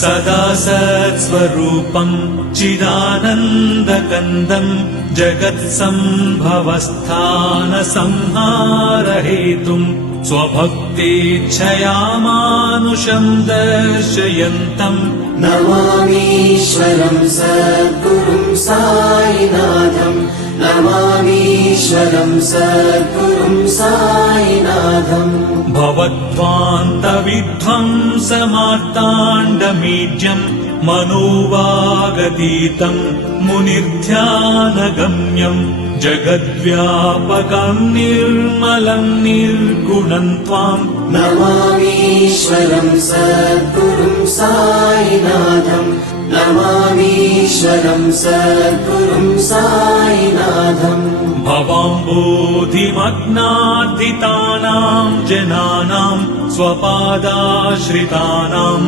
सदा सत्स्वरूपम् चिदानन्दकन्दम् जगत्सम्भवस्थानसंहारहेतुम् स्वभक्तेच्छया मानुषम् दर्शयन्तम् नमामीश्वरम् सद्गुरुम् साईनाथम् नमामीश्वरम् सद्गुरुम् साईनाथम् भवद्ध्वान्तविध्वंसमार्ताण्डमीड्यम् मनोवागतीतम् मुनिर्ध्यानगम्यम् जगद्व्यापकम् निर्मलम् निर्गुणम् त्वाम् नमामीश्वरम् सद्गुरुम् साईनाथम् नमामीश्वरम् सद्गुरुम् साईनाथम् भवाम्बोधिमग्नार्दितानाम् जनानाम् स्वपादाश्रितानाम्